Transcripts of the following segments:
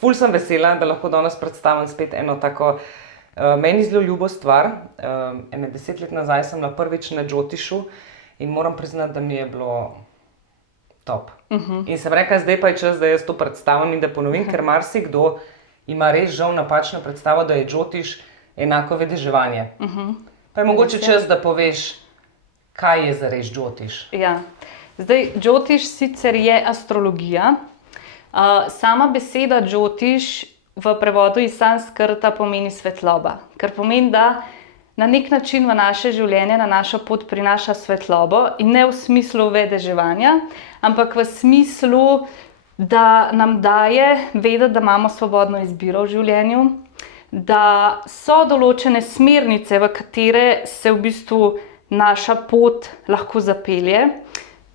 ful sem vesela, da lahko danes predstavim spet eno tako meni zelo ljubo stvar. 10 let nazaj sem bila prvič na Džotišu in moram priznati, da mi je bilo top. In sem rekla, zdaj pa je čas, da jaz to predstavim in da ponovim, ker marsikdo ima res žal napačno predstavo, da je Džotiš enako vedeževanje. Pa je mogoče čas, da poveš, kaj je zares Džotiš. Ja. Zdaj, Džotiš sicer je astrologija. Sama beseda Džotiš v prevodu iz sanskrta pomeni svetloba, kar pomeni, da na nek način v naše življenje, na našo pot prinaša svetlobo in ne v smislu vedeževanja, ampak v smislu, da nam daje vedeti, da imamo svobodno izbiro v življenju, da so določene smernice, v katere se v bistvu naša pot lahko zapelje,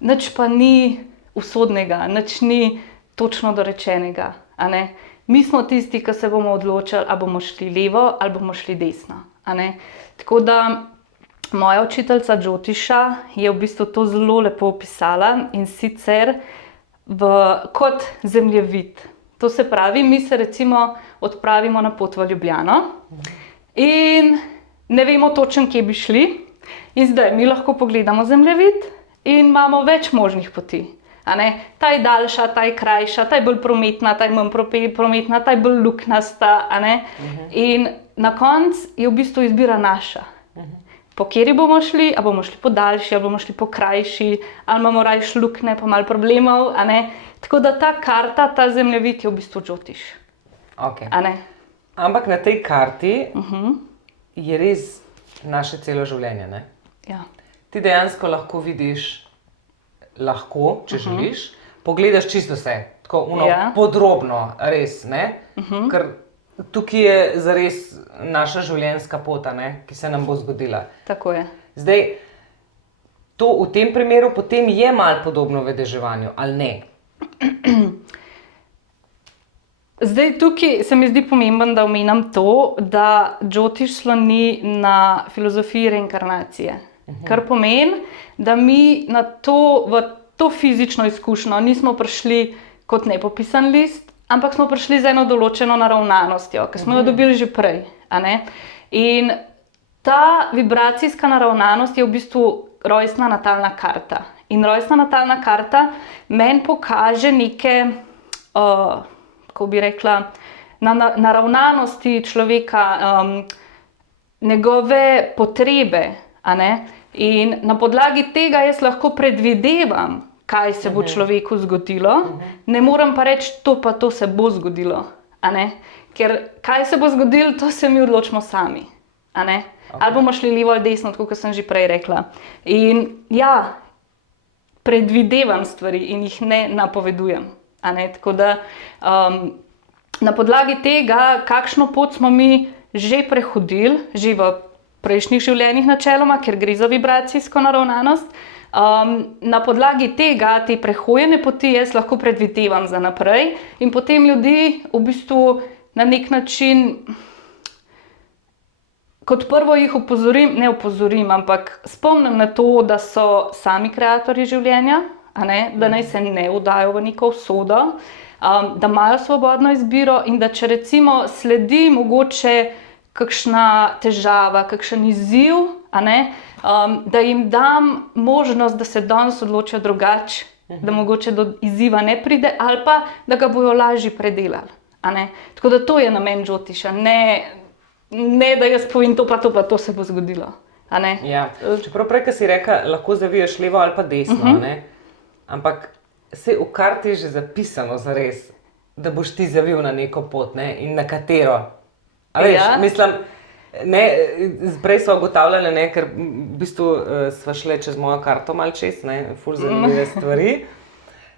nič pa ni usodnega, nič ni točno dorečenega. A ne? Mi smo tisti, ki se bomo odločili, ali bomo šli levo ali bomo šli desno. A ne? Tako da moja učiteljica Džotiša je v bistvu to zelo lepo opisala in sicer kot zemljevid. To se pravi, mi se recimo odpravimo na pot v Ljubljano in ne vemo točno, kje bi šli. In zdaj mi lahko pogledamo zemljevid in imamo več možnih poti. A ne? Ta je daljša, ta je krajša, ta je bolj prometna, ta je manj prometna, ta je bolj luknasta. A ne? In na koncu je v bistvu izbira naša. Po kateri bomo šli, ali bomo šli po daljši, ali bomo šli po krajši, ali imamo rajš lukne, pa malo problemov. A ne? Tako da ta karta, ta zemljevid je v bistvu Džotiš. Okay. A ne? Ampak na tej karti je res naše celo življenje. Ne? Ja. Ti dejansko lahko vidiš, če želiš, pogledaš čisto vse, tako podrobno, res, ne? Ker tukaj je zares naša življenjska pot, ki se nam bo zgodila. Tako je. Zdaj, to v tem primeru potem je malo podobno vedeževanju, ali ne? Zdaj, tukaj se mi zdi pomembno, da omenim to, da Džotiš sloni na filozofiji reinkarnacije. Kar pomeni, da mi v to fizično izkušnjo nismo prišli kot nepopisan list, ampak smo prišli z eno določeno naravnanostjo, ki smo jo dobili že prej. A ne? In ta vibracijska naravnanost je v bistvu rojstna natalna karta. In rojstna natalna karta meni pokaže neke, kako bi rekla, naravnanosti človeka, njegove potrebe. A ne? In na podlagi tega jaz lahko predvidevam, kaj se bo človeku zgodilo, ne morem pa reči, to se bo zgodilo. A ne? Ker kaj se bo zgodilo, to se mi odločimo sami. A ne? Ali bomo šli levo ali desno, tako kot sem že prej rekla. In ja, predvidevam stvari in jih ne napovedujem. A ne? Tako da na podlagi tega, kakšno pot smo mi že prehodili, že v prejšnjih življenjih načeloma, ker gre za vibracijsko naravnanost, na podlagi tega, te prehojene poti, jaz lahko predvidevam za naprej in potem ljudi v bistvu na nek način, kot prvo jih opozorim, ampak spomnim na to, da so sami kreatorji življenja, a ne? Da naj se ne vdajo v neko usodo, da imajo svobodno izbiro in da če recimo sledi mogoče kakšna težava, kakšen izziv, a ne, da jim dam možnost, da se danes odločijo drugače, da mogoče do izziva ne pride ali pa, da ga bojo lažje predelali. A ne. Tako da to je namen Džotiša, ne da jaz povem to pa to se bo zgodilo. A ne. Ja. Čeprav prej, ko si rekla, lahko zaviješ levo ali pa desno, ne? Ampak se v karti je že zapisano zares, da boš ti zavil na neko pot, ne? In na katero. A veš, mislim, prej sva ugotavljala, ker v bistvu sva šle čez mojo karto malo čez, ful zanimive stvari.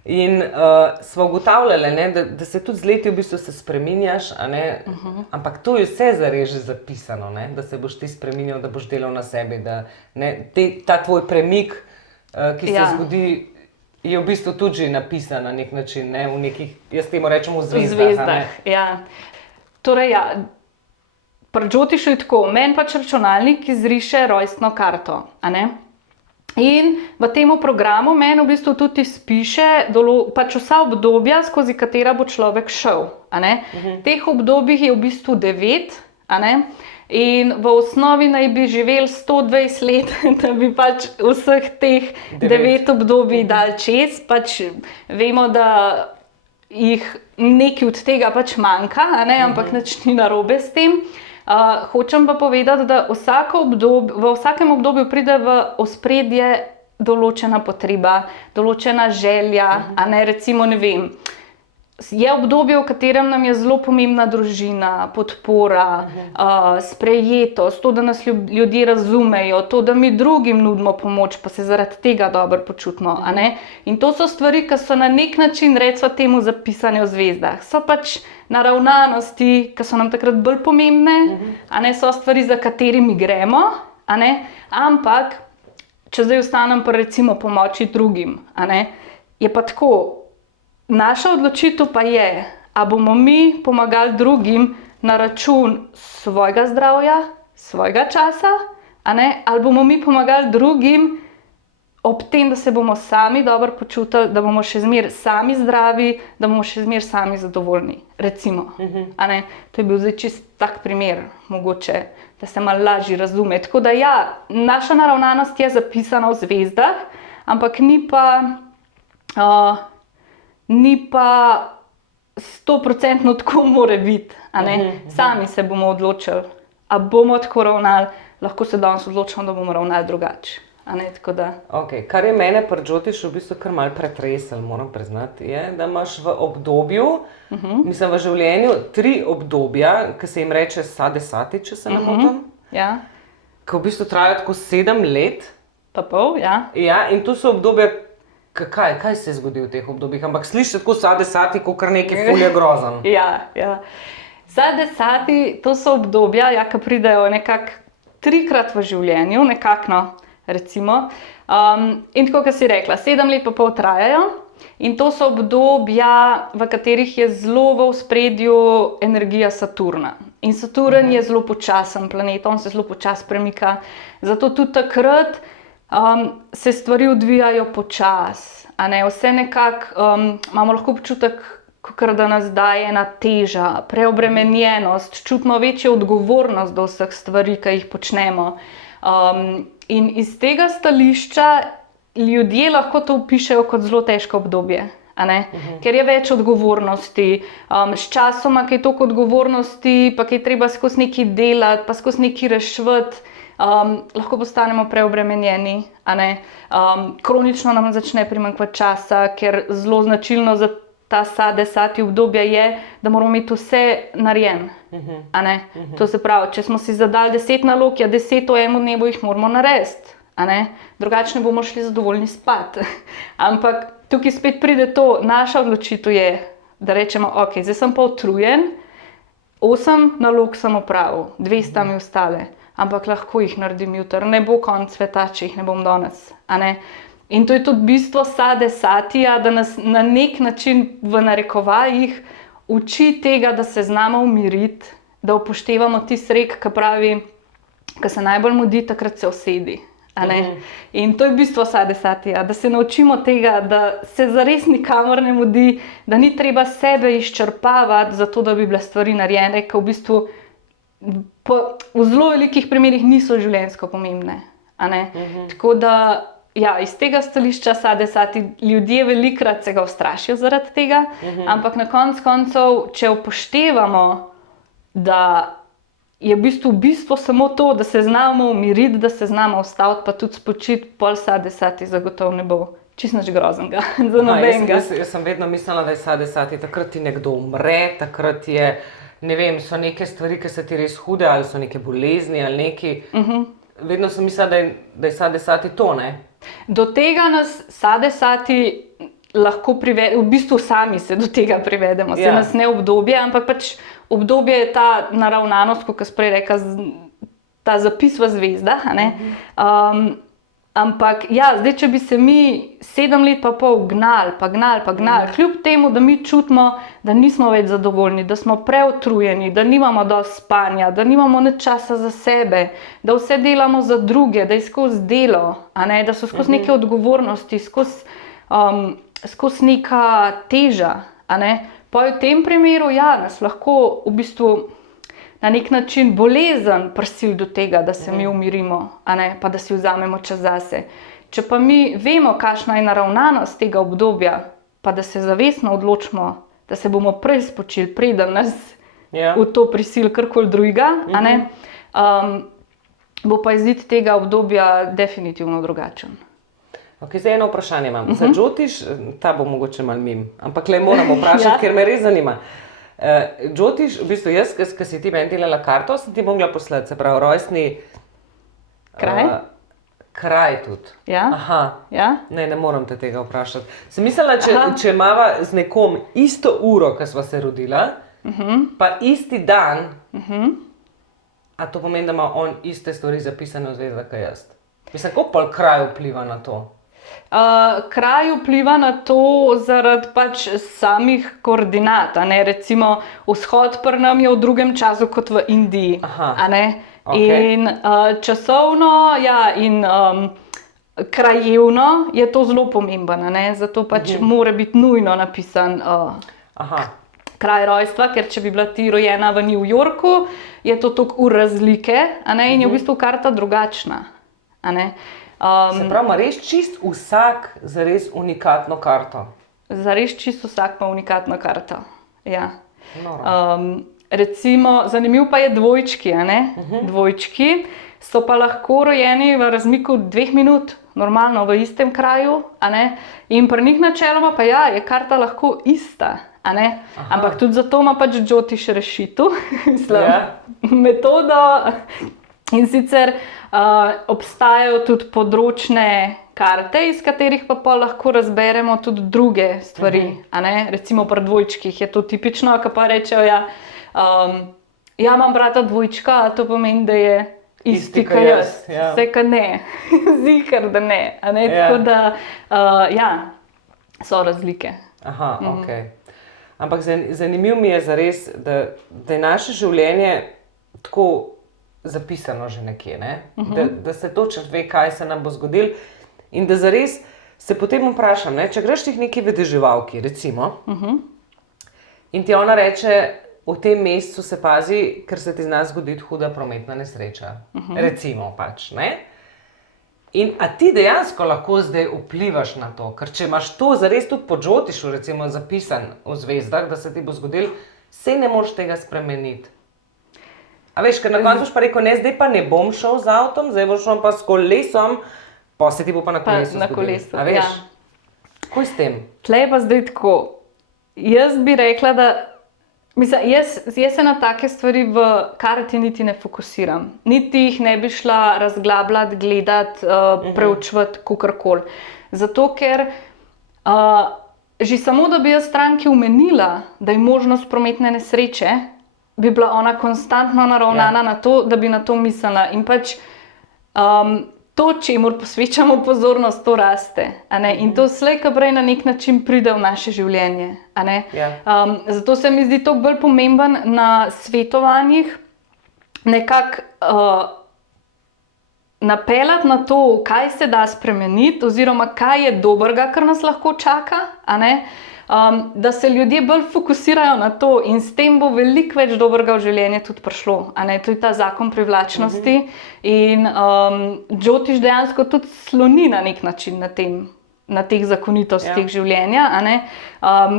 In sva ugotavljala, da se tudi z leti v bistvu se spreminjaš, ampak to je vse zares že zapisano, da se boš ti spreminjal, da boš delal na sebi, da ta tvoj premik, ki se zgodi, je v bistvu tudi že napisan na nek način, v nekih, jaz temu rečem, v zvezdah. Ja. Torej, ja. Pri Džotišu je tako, meni pač računalnik izriše rojstno karto. A ne? In v tem programu meni v bistvu tudi spiše pač vsa obdobja, skozi katera bo človek šel. A ne? Teh obdobij je v bistvu 9, a ne? In v osnovi naj bi živeli 120 let, da bi pač vseh teh 9 obdobij dali čez. Pač vemo, da jih nekaj od tega pač manjka, a ne? Ampak nič ni narobe s tem. Hočem pa povedati, da v vsakem obdobju pride v ospredje določena potreba, določena želja, a ne, recimo, ne vem, je obdobje, v katerem nam je zelo pomembna družina, podpora, sprejetost, to, da nas ljudje razumejo, to, da mi drugim nudimo pomoč, pa se zaradi tega dobro počutimo, a ne. In to so stvari, ki so na nek način, recimo temu, zapisane v zvezdah. So pač naravnanosti, ki so nam takrat bolj pomembne, a ne, so stvari, za katerimi gremo, a ne, ampak, če zdaj ostanem pri recimo pomoči drugim, a ne, je pa tako, naša odločitev pa je, a bomo mi pomagali drugim na račun svojega zdravja, svojega časa, a ne, ali bomo mi pomagali drugim ob tem, da se bomo sami dobro počutili, da bomo še zmeraj sami zdravi, da bomo še zmeraj sami zadovoljni, recimo. A ne? To je bil zdaj čist tak primer, mogoče, da se malo lažje razume. Tako da ja, naša naravnanost je zapisana v zvezdah, ampak ni pa 100% tako more biti, a ne? Sami se bomo odločili, a bomo tako ravnali, lahko se danes odločimo, da bomo ravnali drugače. Okay. Kar je mene pri Jyotišu v bistvu kar malo pretreslo, moram priznati, je, da imaš v obdobju, mislim v življenju, 3 obdobja, ki se jim reče sadesati, če se ne motim, Ja. ki v bistvu trajajo tako 7 let. Pa pol, ja. Ja, in to so obdobja, kaj se je zgodilo v teh obdobjih, ampak sliši tako sadesati, kot kar nekaj ful je grozen. Ja. Sadesati, to so obdobja, ja, ki pridejo nekako 3-krat v življenju, nekako, no. Recimo. In tako, kot si rekla, 7 let pa pol trajajo in to so obdobja, v katerih je zelo v ospredju energija Saturna. In Saturn je zelo počasen planet, on se zelo počasi premika, zato tudi takrat se stvari odvijajo počasi, a ne, vse nekako imamo lahko občutek, kakor da nas daje ena teža, preobremenjenost, čutimo večjo odgovornost do vseh stvari, ki jih počnemo. In iz tega stališča ljudje lahko to opišejo kot zelo težko obdobje, a ne? Ker je več odgovornosti, s časoma, ki je toliko odgovornosti, pa ki je treba skozi nekaj delati, pa skozi nekaj reševati, lahko postanemo preobremenjeni, a ne? Kronično nam začne primanjkovati časa, ker zelo značilno za ta sadesati obdobje je, da moramo imeti vse narejeno. A ne? To se pravi, če smo si zadali 10 nalog, 10 v enem dnevu jih moramo narediti, a ne? Drugače ne bomo šli zadovoljni spat. Ampak tukaj spet pride to, naša odločitev je, da rečemo, ok, zdaj sem pa utrujen, 8 nalog sem opravil, 2 sta mi ostale, ampak lahko jih naredim jutri, ne bo konec sveta, če jih ne bom danes, a ne? In to je tudi bistvo sadesatija, da nas na nek način v narekovajih uči tega, da se znamo umiriti, da upoštevamo tisti rek, ki pravi, ki se najbolj mudi, takrat se usedi. A ne? In to je bistvo sadesatija, da se naučimo tega, da se zares nikamor ne mudi, da ni treba sebe izčrpavati zato, da bi bile stvari narejene, ki v bistvu v zelo velikih primerih niso življenjsko pomembne. A ne? Tako da ja, iz tega stališča sadesati ljudje velikokrat se ga ustrašijo zaradi tega, ampak na koncu koncev, če upoštevamo, da je v bistvu samo to, da se znamo umiriti, da se znamo ustaviti, pa tudi spočiti, pol sadesati zagotovo ne bo čisto nič groznega za nobenega. Jaz sem vedno mislila, da je sadesati, takrat ti nekdo umre, takrat je, ne vem, so neke stvari, ki so ti res hude, ali so neke bolezni, ali neki. Vedno sem mislila, da je sadesati to, ne? Do tega nas sadesati lahko privede, v bistvu sami se do tega privedemo, se nas ne obdobje, ampak pač obdobje je ta naravnanost, kot sem prej rekla, ta zapis v zvezdah, a ne? Ampak, ja, zdaj, če bi se mi 7 let pa pol gnali, kljub temu, da mi čutimo, da nismo več zadovoljni, da smo preutrujeni, da nimamo dosti spanja, da nimamo nič časa za sebe, da vse delamo za druge, da je skozi delo, a ne, da so skozi neke odgovornosti, skozi neka teža, a ne. Pa v tem primeru, ja, nas lahko v bistvu na nek način bolezen prisili do tega, da se mi umirimo, a ne, pa da si vzamemo čas zase. Če pa mi vemo, kakšna je naravnanost tega obdobja, pa da se zavestno odločimo, da se bomo prej spočili, preden nas v to prisili karkoli drugega, a ne, bo pa izid tega obdobja definitivno drugačen. Ok, zdaj eno vprašanje imam. Za Džotiš, ta bo mogoče malo mim, ampak le moram vprašati, ker me res zanima. Džotiš, v bistvu jaz, ki si ti meni delala karto, sem ti mogla poslati, se pravi, rojstni kraj? Kraj tudi. Ja. Aha. Ja. Ne moram te tega vprašati. Sem mislila, če imava z nekom isto uro, ko sva se rodila, pa isti dan, a to pomeni, da ima on iste stvari zapisane v zvezdah, kot jaz. Mislim, kako pol kraj vpliva na to? Kraj vpliva na to zaradi pač samih koordinat, a ne, recimo vzhod pri nam je v drugem času kot v Indiji, a ne, in časovno, ja, in krajevno je to zelo pomembno, a ne, zato pač mora biti nujno napisan kraj rojstva, ker če bi bila ti rojena v New Yorku, je to toliko ur razlike, a ne, in je v bistvu karta drugačna, a ne. Se pravi, ima res čist vsak zares unikatno karto? Zares čist vsak ima unikatno karto, ja. Recimo, zanimiv pa je dvojčki, a ne? Dvojčki so pa lahko rojeni v razmiku 2 minut, normalno v istem kraju, a ne? In pri njih načeloma pa ja, je karta lahko ista, a ne? Ampak tudi zato ima pač Džotiš rešitev, metodo. In sicer obstajajo tudi področne karte, iz katerih pa lahko razberemo tudi druge stvari, a ne? Recimo pri dvojčkih je to tipično, ko pa rečejo, ja, imam brata dvojčka, a to pomeni, da je isti kot jaz. Vse, ka ne, ziher, da ne, a ne? Tako da, ja, so razlike. Aha, ok. Ampak zanimivo mi je zares, da je naše življenje tako zapisano že nekje, ne? Da se točno ve, kaj se nam bo zgodilo, in da zares se potem vprašam, ne? Če greš ti neki vedeževalki, recimo, in ti ona reče, v tem mesecu se pazi, ker se ti zna zgoditi huda prometna nesreča, recimo pač, ne? In a ti dejansko lahko zdaj vplivaš na to, ker če imaš to zares tudi po Džotišu, recimo, zapisan v zvezdah, da se ti bo zgodilo, saj ne moreš tega spremeniti. A veš, ker na koncu boš pa rekel, ne, zdaj pa ne bom šel z avtom, zdaj boš šel pa s kolesom, pa se ti bo pa na kolesu zgodilo. A veš? Kako je s tem? Tle je pa zdaj tako. Jaz bi rekla, da, mislim, jaz se na take stvari v karti niti ne fokusiram. Niti jih ne bi šla razglabljati, gledati, preučevati, kakorkoli. Zato, ker že samo, da bi jaz stranki omenila, da je možnost prometne nesreče, bi bila ona konstantno naravnana na to, da bi na to mislila. In pač to, čemur posvečamo pozornost, to raste. A ne? In to slej ko prej na nek način pride v naše življenje. A ne? Zato se mi zdi to bolj pomemben na svetovanjih, nekako napeljati na to, kaj se da spremeniti, oziroma kaj je dobrega, kar nas lahko čaka, a ne? Da se ljudje bolj fokusirajo na to, in s tem bo veliko več dobrega v življenje tudi prišlo. A ne? To je ta zakon privlačnosti. In Džotiš dejansko tudi sloni na nek način na teh zakonitostih življenja, a ne?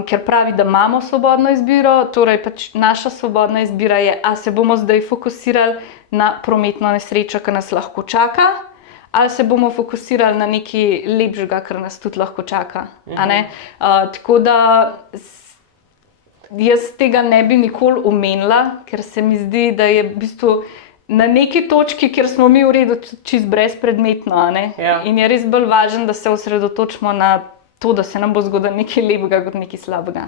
Ker pravi, da imamo svobodno izbiro, torej pač naša svobodna izbira je, a se bomo zdaj fokusirali na prometno nesrečo, ki nas lahko čaka, ali se bomo fokusirali na nekaj lepšega, kar nas tudi lahko čaka. A ne? Tako da jaz tega ne bi nikoli omenila, ker se mi zdi, da je v bistvu na neki točki, kjer smo mi v redu čist brezpredmetno. A ne? In je res bolj važno, da se osredotočimo na to, da se nam bo zgodilo nekaj lepega kot nekaj slabega.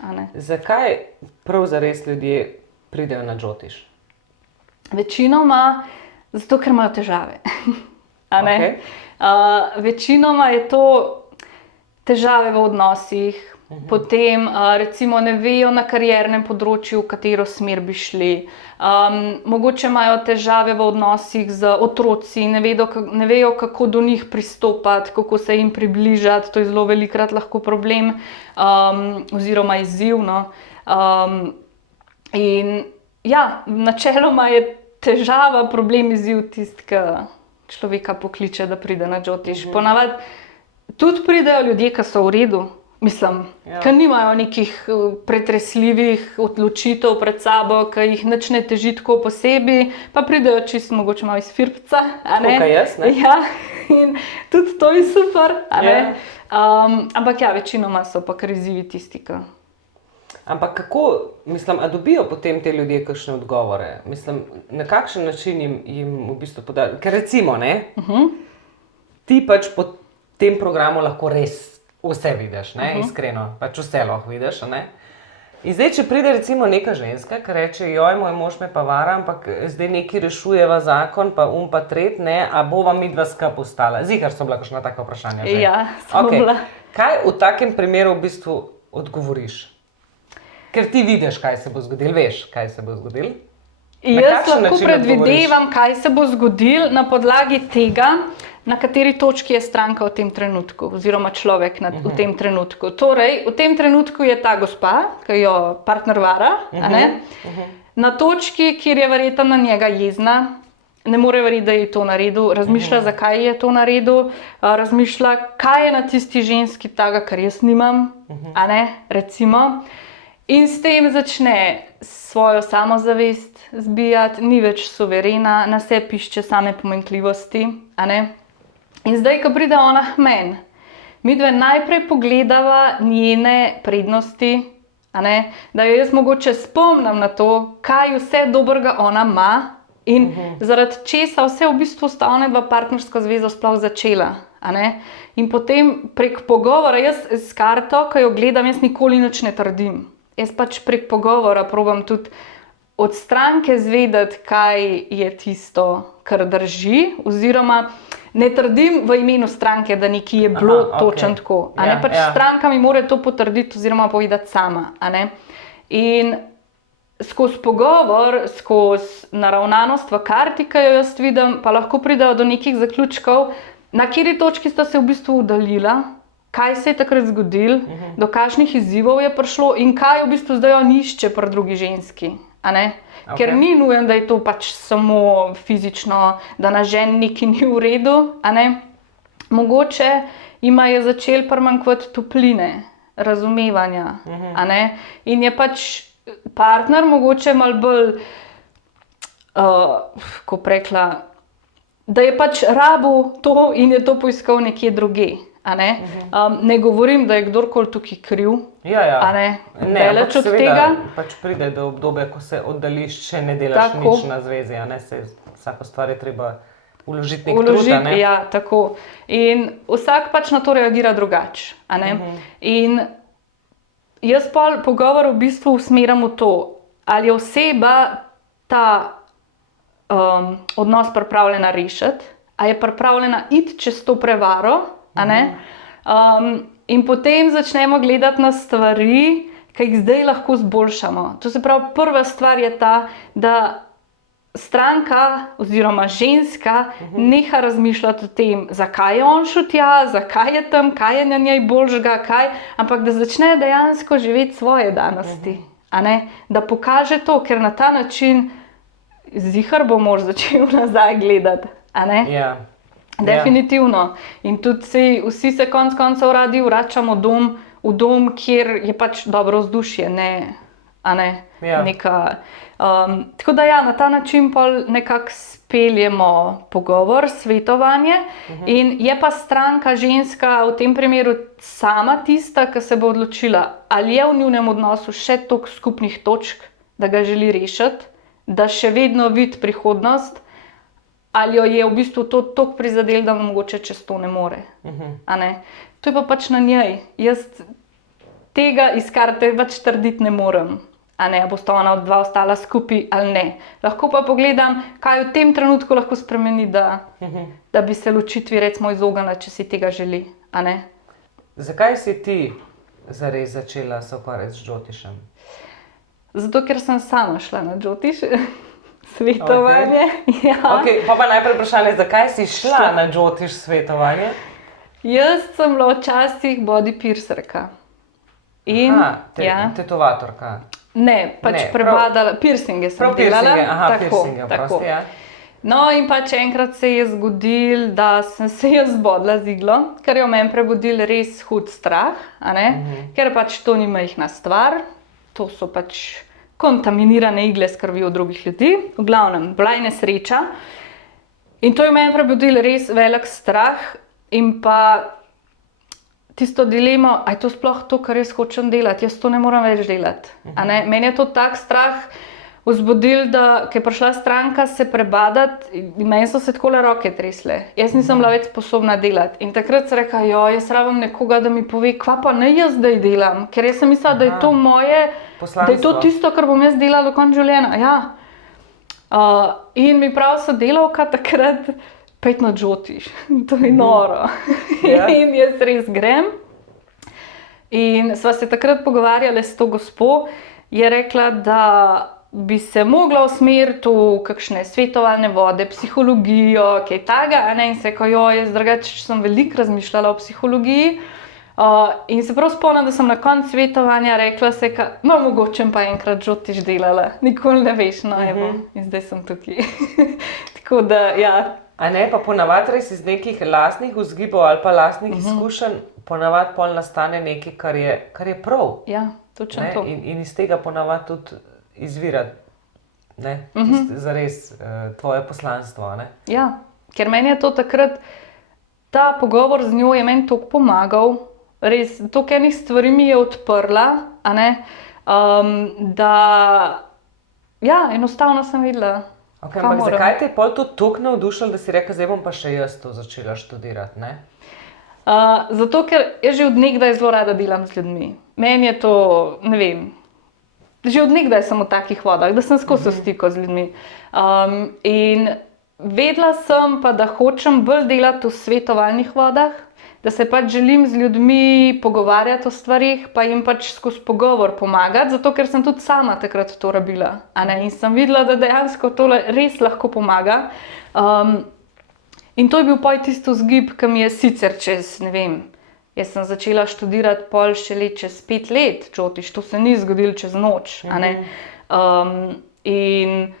A ne? Zakaj prav zares ljudje pridejo na Džotiš? Večinoma zato, ker imajo težave. A ne? Večinoma je to težave v odnosih, potem recimo ne vejo na kariernem področju, v katero smer bi šli. Mogoče imajo težave v odnosih z otroci, ne vejo, kako do njih pristopati, kako se jim približati, to je zelo velikokrat lahko problem oziroma izziv. No. In ja, načeloma je težava, problem, izziv tisti, ki človeka pokliče, da pride na Jyotish. Ponavadi tudi pridejo ljudje, ki so v redu. Mislim, ki nimajo nekih pretresljivih odločitev pred sabo, ki jih nič ne teži tako posebej, pa pridejo čisto mogoče malo iz firpca. Tukaj jaz, ne? Ja, in tudi to je super. Ampak ja, večinoma so pa kar izzivi tisti, ki... Ampak kako, mislim, a dobijo potem te ljudje kakšne odgovore? Mislim, na kakšen način jim v bistvu podajo? Ker recimo, ne, ti pač po tem programu lahko res vse vidiš, ne, iskreno, pač vse lahko vidiš, ne. In zdaj, če pride recimo neka ženska, ki reče, joj, moj mož me pa vara, ampak zdaj neki rešujeva zakon, pa pa tret, ne, a bova midva skupaj ostala? Ziher so bila kakšna taka vprašanja že? Ja, so bila. Kaj v takem primeru v bistvu odgovoriš? Ker ti vidiš, kaj se bo zgodilo, veš, kaj se bo zgodilo. Jaz lahko predvidevam, kaj se bo zgodilo na podlagi tega, na kateri točki je stranka v tem trenutku, oziroma človek v tem trenutku. Torej, v tem trenutku je ta gospa, ki jo partner vara, na točki, kjer je verjetno na njega jezna, ne more verjeti, da je to naredil, razmišlja, zakaj je to naredil, razmišlja, kaj je na tisti ženski taga, kar jaz nimam, recimo. In s tem začne svojo samozavest zbijati, ni več suverena, na sebi pišče same pomanjkljivosti. In zdaj, ko pride ona k meni, midve najprej pogledava njene prednosti, da jo jaz mogoče spomnim na to, kaj vse dobrega ona ima in zaradi česa vse v bistvu sta onadva partnersko zvezo sploh začela. In potem prek pogovora, jaz s karto, ko jo gledam, jaz nikoli nič ne trdim. Jaz pač prek pogovora probam tudi od stranke zvedeti, kaj je tisto, kar drži, oziroma ne trdim v imenu stranke, da nekaj je bilo točno tako. Pač stranka mi mora to potrditi oziroma povedati sama. In skozi pogovor, skozi naravnanost v karti, ki jo jaz vidim, pa lahko pridejo do nekih zaključkov, na kateri točki sta se v bistvu oddaljila, kaj se je takrat zgodilo, do kakšnih izzivov je prišlo in kaj v bistvu zdaj on išče pri drugi ženski. Ker ni nujen, da je to pač samo fizično, da na ženi nekaj ni v redu. Mogoče ima je začel primanjkovati topline, razumevanja. In je pač partner mogoče malo bolj, kako bi rekla, da je pač rabil to in je to poiskal nekje drugje. Ne govorim, da je kdorkoli tukaj kriv, daleč od tega. Pač pride do obdobja, ko se oddališ, če ne delaš nič na zvezi. Vsako stvar je treba vložiti nek trud. Ja, tako. In vsak pač na to reagira drugače. In jaz pogovor v bistvu usmeram v to, ali je oseba ta odnos pripravljena rešiti, ali je pripravljena iti čez to prevaro, in potem začnemo gledati na stvari, ki jih zdaj lahko zboljšamo. To se pravi, prva stvar je ta, da stranka oziroma ženska neha razmišljati o tem, zakaj je on šel tja, zakaj je tam, kaj je na njej boljšega, ampak da začne dejansko živeti svoje danosti. Da pokaže to, ker na ta način ziher bo mož začel nazaj gledati. Definitivno. In tudi vsi se konec koncev radi vračamo v dom, kjer je pač dobro vzdušje, tako da ja, na ta način pol nekako speljemo pogovor, svetovanje in je pa stranka, ženska v tem primeru sama tista, ki se bo odločila, ali je v njunem odnosu še toliko skupnih točk, da ga želi rešiti, da še vedno vidi prihodnost, ali jo je v bistvu to toliko prizadelo, da mogoče čez to ne more. To je pa pač na njej. Jaz tega iz karte pač trditi ne morem. a ne, bosta ona dva ostala skupaj ali ne. Lahko pa pogledam, kaj v tem trenutku lahko spremeni, da bi se ločitvi recimo izognila, če si tega želi, a ne. Zakaj si ti zares začela se ukvarjati z Jyotišem? Zato, ker sem sama šla na Jyotiš, svetovanje. Okay. Ja. Okay, pa najprej vprašanje, zakaj si šla na Jyotiš svetovanje? Jaz sem bila včasih body piercerka. Tetovatorka. Ne, pač prebadala, piercinge sem delala. Piercinge, prosti, ja. No in pač enkrat se je zgodilo, da sem se jaz zbodla z iglo, ker je v meni prebudil res hud strah, a ne? Ker pač to ni majhna stvar, to so pač kontaminirane igle s krvjo drugih ljudi. V glavnem, bila je nesreča in to je v meni prebudil res velik strah in pa tisto dilemo, a je to sploh to, kar jaz hočem delati, jaz to ne moram več delati. A ne? Meni je to tak strah vzbudil, da ko je prišla stranka se prebadati, meni so se takole roke tresle. Jaz nisem bila več sposobna delati. In takrat sem rekla, jaz rabim nekoga, da mi pove, kva pa ne jaz zdaj delam. Ker jaz sem mislila, da je to moje, da je to tisto, kar bom jaz delala do konca življenja. Ja. In mi prav sodelavka takrat, pojdi na Jyotiš, to je noro. In jaz res grem. In sva se takrat pogovarjali s to gospo, je rekla, da bi se mogla usmeriti v kakšne svetovalne vode, psihologijo, kaj takega, a ne, in se rekla, jaz drugače sem veliko razmišljala o psihologiji. In se prav spomnim, da sem na koncu svetovanja rekla se, no, mogoče pa enkrat Jyotiš delala, nikoli ne veš, no, evo, in zdaj sem tukaj. Tako da, ja. A ne, pa ponavadi res iz nekih lastnih vzgibov ali pa lastnih izkušenj, ponavadi pol nastane nekaj, kar je prav. Ja, točno to. In iz tega ponavadi tudi izvira, ne, zares tvoje poslanstvo, ne. Ja, ker meni je to takrat, ta pogovor z njo je meni toliko pomagal, res, toliko enih stvari mi je odprla, a ne, da, ja, enostavno sem videla. Okay, ampak zakaj te je pol to toliko navdušilo, da si rekla, zdaj bom pa še jaz to začela študirati, ne? Zato, ker jaz že od nekdaj zelo rada delam z ljudmi. Meni je to, ne vem, že od nekdaj sem v takih vodah, da sem skozi v stiku z ljudmi. In vedela sem pa, da hočem bolj delati v svetovalnih vodah, da se pač želim z ljudmi pogovarjati o stvarih, pa jim pač skozi pogovor pomagati, zato ker sem tudi sama takrat to rabila. In sem videla, da dejansko tole res lahko pomaga. In to je bil pol tisto vzgib, ki mi je sicer čez, ne vem, jaz sem začela študirati pol šele čez 5 let Jyotiš, to se ni zgodilo čez noč. In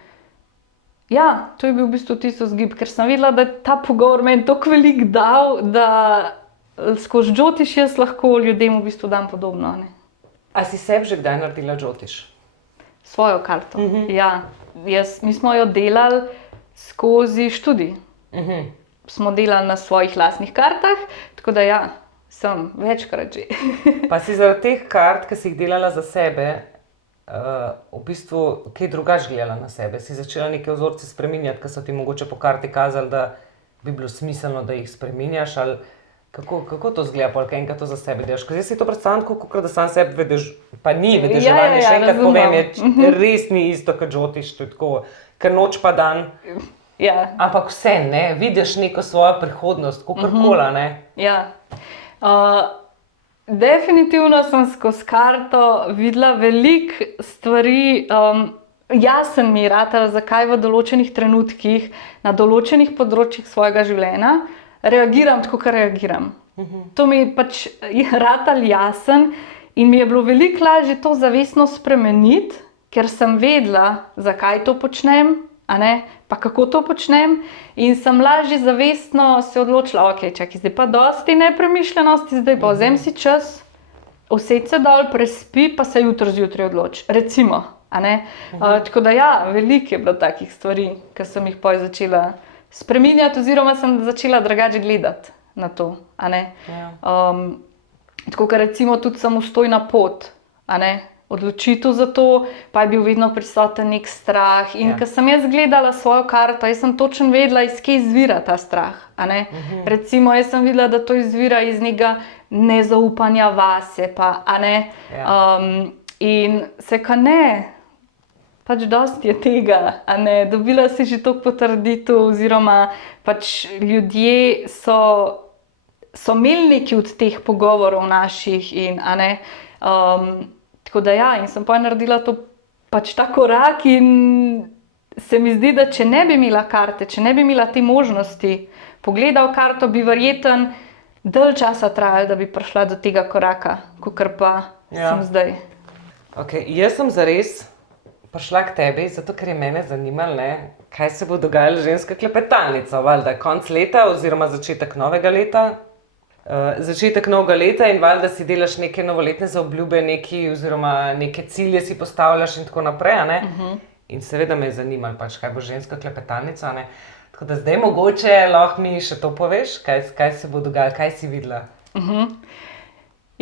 ja, to je bil v bistvu tisto vzgib, ker sem videla, da je ta pogovor meni toliko veliko dal, da skozi Jyotiš jaz lahko ljudem v bistvu dam podobno. Ne? A si sebi že kdaj naredila Jyotiš? Svojo karto, ja. Mi smo jo delali skozi študij. Smo delali na svojih lastnih kartah, tako da ja, sem večkrat že. Pa si zaradi teh kart, ki si jih delala za sebe, v bistvu kaj drugače gledala na sebe? Si začela neke vzorce spreminjati, ki so ti mogoče po karti kazali, da bi bilo smiselno, da jih spreminjaš? Ali kako to izgleda, pol, kaj enkrat to za sebe delaš? Ker zdaj si to predstavljam, kot da sam sebi vedež, pa ni vedeževanje, še enkrat povem, je res ni isto kot Jyotiš, to je tako, ker noč pa dan. Ja. Ampak vse, ne, vidiš neko svojo prihodnost, kakorkola, ne? Ja. Definitivno sem skozi karto videla veliko stvari, jasen mi je ratalo, zakaj v določenih trenutkih, na določenih področjih svojega življenja reagiram tako, kot reagiram. To mi je pač ratalo jasen in mi je bilo veliko lažje to zavestno spremeniti, ker sem vedela, zakaj to počnem, a ne, pa kako to počnem, in sem lažje zavestno se odločila, ok, čakaj, zdaj pa dosti nepremišljenosti, zdaj pa vzem si čas, usedi se dol, prespi, pa se jutri zjutraj odloči, recimo, a ne. Tako da ja, veliko je bilo takih stvari, ki sem jih poj začela spreminjati, oziroma sem začela drugače gledati na to, a ne. Tako, ker recimo tudi samostojna pot, a ne, odločitev za to, pa je bil vedno prisoten nek strah. In ko sem jaz gledala svojo karto, jaz sem točno vedela, iz kje izvira ta strah. A ne? Recimo, jaz sem videla, da to izvira iz nekega nezaupanja vase. Pa, a ne? In se ka ne, pač dosti je tega, a ne, dobila si že toliko potrditev, oziroma pač ljudje so imeli nekaj od teh pogovorov naših in, a ne, tako da ja, in sem pa naredila to pač ta korak in se mi zdi, da če ne bi imela karte, če ne bi imela te možnosti, pogledal karto, bi verjeten dalj časa trajalo, da bi prišla do tega koraka, kakor pa sem zdaj. Okay, jaz sem zares prišla k tebi, zato ker je mene zanimalo, ne, kaj se bo dogajalo z žensko klepetalnico, valjda konec leta oziroma začetek novega leta. Začetek novega leta in valjda si delaš neke novoletne zaobljube, oziroma neke cilje si postavljaš in tako naprej, a ne? In seveda me je zanimalo, pač, kaj bo ženska klepetalnica, ne? Tako da zdaj mogoče lahko mi še to poveš, kaj se bo dogajalo, kaj si videla?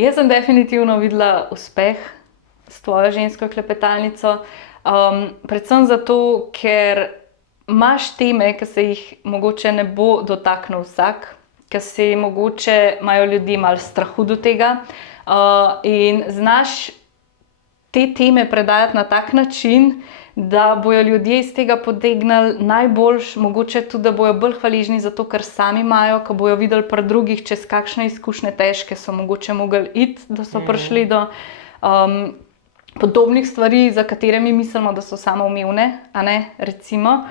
Jaz sem definitivno videla uspeh s tvojo žensko klepetalnico, predvsem zato, ker imaš teme, ki se jih mogoče ne bo dotaknil vsak, ki se mogoče imajo ljudje malo strahu do tega, in znaš te teme predajati na tak način, da bojo ljudje iz tega potegnili najboljš, mogoče tudi, da bojo bolj hvaležni za to, kar sami imajo, ko bojo videli pri drugih, čez kakšne izkušnje težke so mogoče mogli iti, da so prišli do podobnih stvari, za katere mi mislimo, da so samoumevne, a ne, recimo.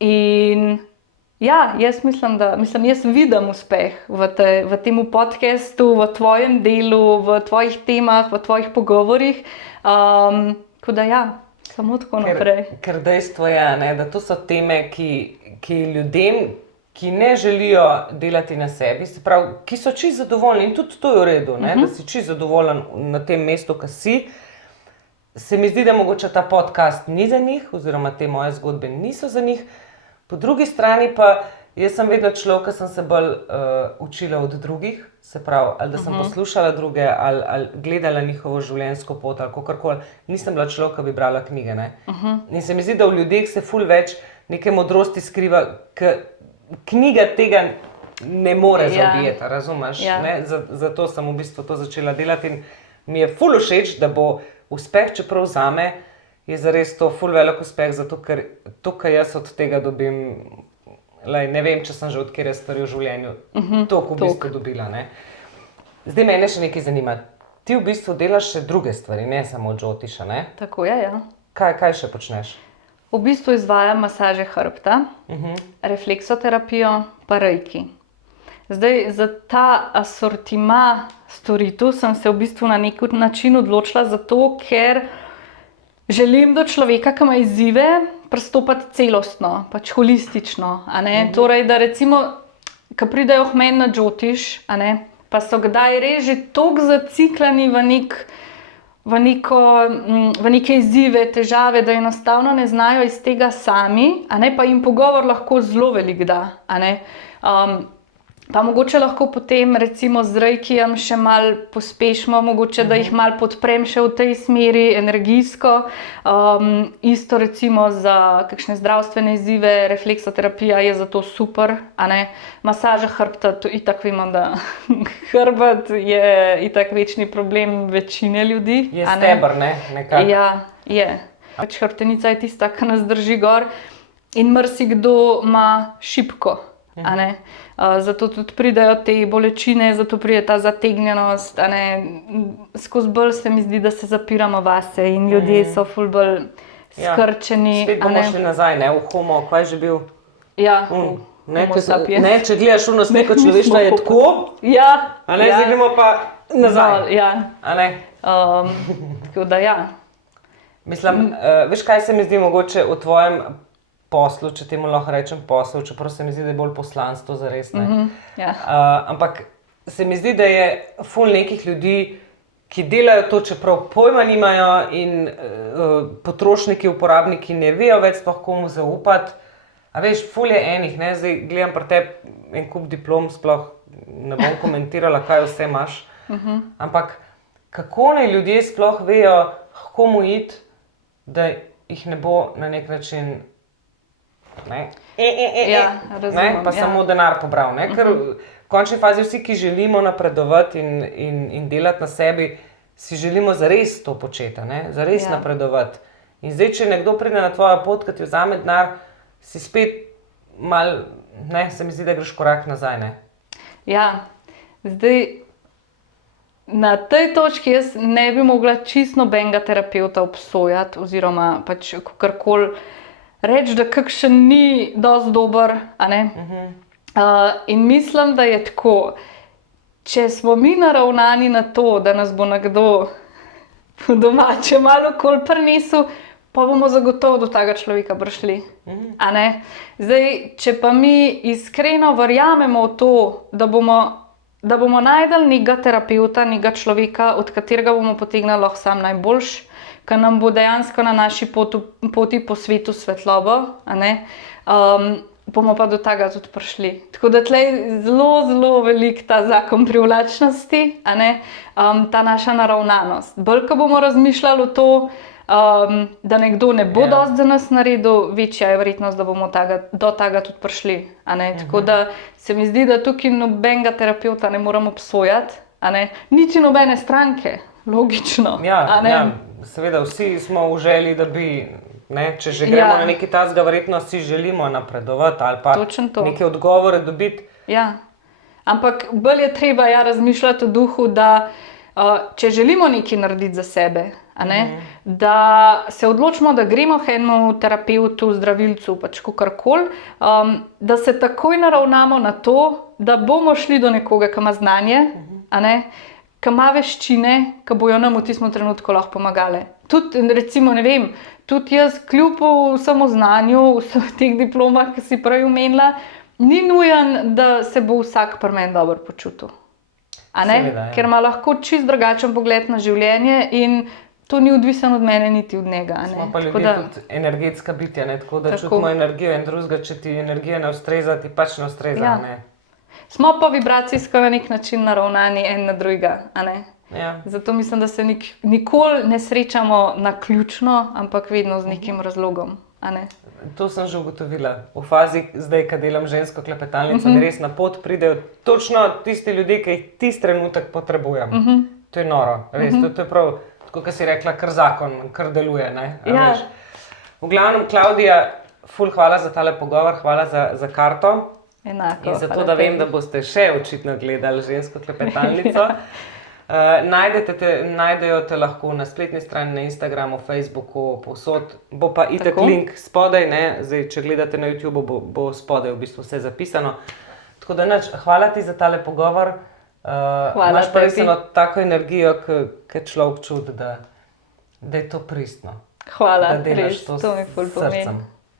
In ja, jaz mislim, jaz vidim uspeh v tem podcastu, v tvojem delu, v tvojih temah, v tvojih pogovorih. Tako da ja, samo tako naprej. Ker dejstvo je, ne, da to so teme, ki ljudem, ki ne želijo delati na sebi, se pravi, ki so čisto zadovoljni in tudi to je v redu, ne, da si čisto zadovoljen na tem mestu, ki si. Se mi zdi, da mogoče ta podcast ni za njih, oziroma te moje zgodbe niso za njih. Po drugi strani pa jaz sem vedno človek, ki sem se bolj učila od drugih, se pravi, ali da sem poslušala druge, ali gledala njihovo življenjsko pot, ali kakorkoli. Nisem bila človek, ki bi brala knjige, ne. In se mi zdi, da v ljudeh se ful več neke modrosti skriva, knjiga tega ne more zaobjeti, razumeš? Ne? Zato sem v bistvu to začela delati in mi je ful všeč, da bo uspeh, čeprav zame je zares to ful velik uspeh, zato ker to, kar jaz od tega dobim, ne vem, če sem že od katere stvari v življenju toliko v bistvu dobila, ne. Zdaj mene še nekaj zanima. Ti v bistvu delaš še druge stvari, ne samo Jyotisha, ne? Tako je, ja. Kaj še počneš? V bistvu izvajam masaže hrbta, refleksoterapijo pa reiki. Zdaj, za ta asortima storitev sem se v bistvu na nek način odločila zato, ker želim do človeka, ki ima izzive, pristopati celostno, pač holistično, a ne. Torej, da recimo, ko pridejo k meni na Jyotish, a ne, pa so kdaj res že toliko zaciklani v neke izzive, težave, da enostavno ne znajo iz tega sami, a ne, pa jim pogovor lahko zelo veliko da, a ne. Pa mogoče lahko potem recimo z reikijem še malo pospešimo, mogoče da jih malo podprem še v tej smeri energijsko. Isto recimo za kakšne zdravstvene izzive, refleksoterapija je zato super, a ne. Masaža hrbta, to itak vemo, da hrbet je itak večni problem večine ljudi. Je steber, ne? Nekako. Ja, je. Pač hrbtenica je tista, ki nas drži gor in marsikdo ima šibko, a ne. Zato tudi pridejo te bolečine, zato pride ta zategnjenost, a ne. Skozi bolj se mi zdi, da se zapiramo vase in ljudje so ful bolj skrčeni. Spet bomo šli nazaj, ne, v homo, kaj je že bil? Ja, homo sapiens. Ne, če gledaš v nasmeko človeštva je tako, a ne, zdaj gremo pa nazaj, a ne. Tako da ja. Mislim, veš, kaj se mi zdi mogoče v tvojem poslu, če temu lahko rečem poslu, čeprav se mi zdi, da je bolj poslanstvo zares, ne. Ampak se mi zdi, da je ful nekih ljudi, ki delajo to, čeprav pojma nimajo in potrošniki, uporabniki ne vejo več sploh komu zaupati. A veš, ful je enih, ne, zdaj gledam pri tebi en kup diplom, sploh ne bom komentirala, kaj vse imaš. Ampak kako naj ljudje sploh vejo, komu iti, da jih ne bo na nek način pa samo denar pobral, ne? Ker v končni fazi vsi, ki želimo napredovati in delati na sebi, si želimo zares to početi, ne? Zares Ja. napredovati. In zdaj, če nekdo pride na tvojo pot, ki ti vzame denar, si spet mal, ne, se mi zdi, da greš korak nazaj, ne? Ja, zdaj na tej točki jaz ne bi mogla čisto nobenega terapeuta obsojati, oziroma pač kakorkoli reči, da kakšen ni dosti dober, a ne. In mislim, da je tako, če smo mi naravnani na to, da nas bo nekdo po domače malo okoli prinesel, pa bomo zagotovo do tega človeka prišli. A ne? Zdaj, če pa mi iskreno verjamemo v to, da bomo našli nekega terapeuta, nekega človeka, od katerega bomo potegnili lahko sam najboljši, ki nam bo dejansko na naši poti po svetu svetlobo, a ne, bomo pa do tega tudi prišli. Tako da tle je zelo, zelo velik ta zakon privlačnosti, a ne, ta naša naravnanost. Bolj, ko bomo razmišljali o to, da nekdo ne bo dosti za nas naredil, večja je verjetnost, da bomo do tega tudi prišli. A ne? Tako da se mi zdi, da tukaj nobenega terapeuta ne moramo obsojati, a ne? Niti nobene stranke, logično. Ja, seveda vsi smo v želji, da bi, ne, če že gremo na nekaj takega, verjetno si želimo napredovati ali pa neke odgovore dobiti. Ja, ampak bolj je treba razmišljati v duhu, da če želimo nekaj narediti za sebe, a ne, da se odločimo, da gremo k enemu terapeutu, zdravilcu, pač kakorkoli, da se takoj naravnamo na to, da bomo šli do nekoga, ki ima znanje, a ne, ki ima veščine, ki bojo nam v tistem trenutku lahko pomagale. Tudi, recimo, ne vem, tudi jaz, kljub vsemu znanju, vseh teh diplomah, ki si prej omenila, ni nujen, da se bo vsak pri meni dobro počutil. A ne? Seveda, ja. Ker ima lahko čisto drugačen pogled na življenje in to ni odvisno od mene, niti od njega. A ne? Smo pa ljudje tudi energetska bitja, ne? Tako da čutimo energijo in drugega, če ti energija ne ustreza, ti pač ne ustreza. Ja. Ne? Smo pa vibracijsko na nek način naravnani en na drugega, a ne? Ja. Zato mislim, da se nikoli ne srečamo naključno, ampak vedno z nekim razlogom, a ne? To sem že ugotovila. V fazi zdaj, ko delam žensko klepetalnico, mi res na pot pridejo točno tisti ljudje, ki jih tisti trenutek potrebujem. To je noro, res, to je prav, tako kot si rekla, kar zakon, kar deluje, ne? Ja. V glavnem, Klavdija, ful hvala za tale pogovor, hvala za karto. Enako. In zato, da vem, da boste še očitno gledali žensko klepetalnico. Najdejo te lahko na spletni strani, na Instagramu, Facebooku, povsod. Bo pa itak link spodaj, ne? Zdaj, če gledate na YouTubu, bo spodaj v bistvu vse zapisano. Tako da hvala ti za tale pogovor. Imaš pa res eno tako energijo, ki človek čuti, da je to pristno. Hvala, da delaš res, to to mi ful s pomeni. srcem.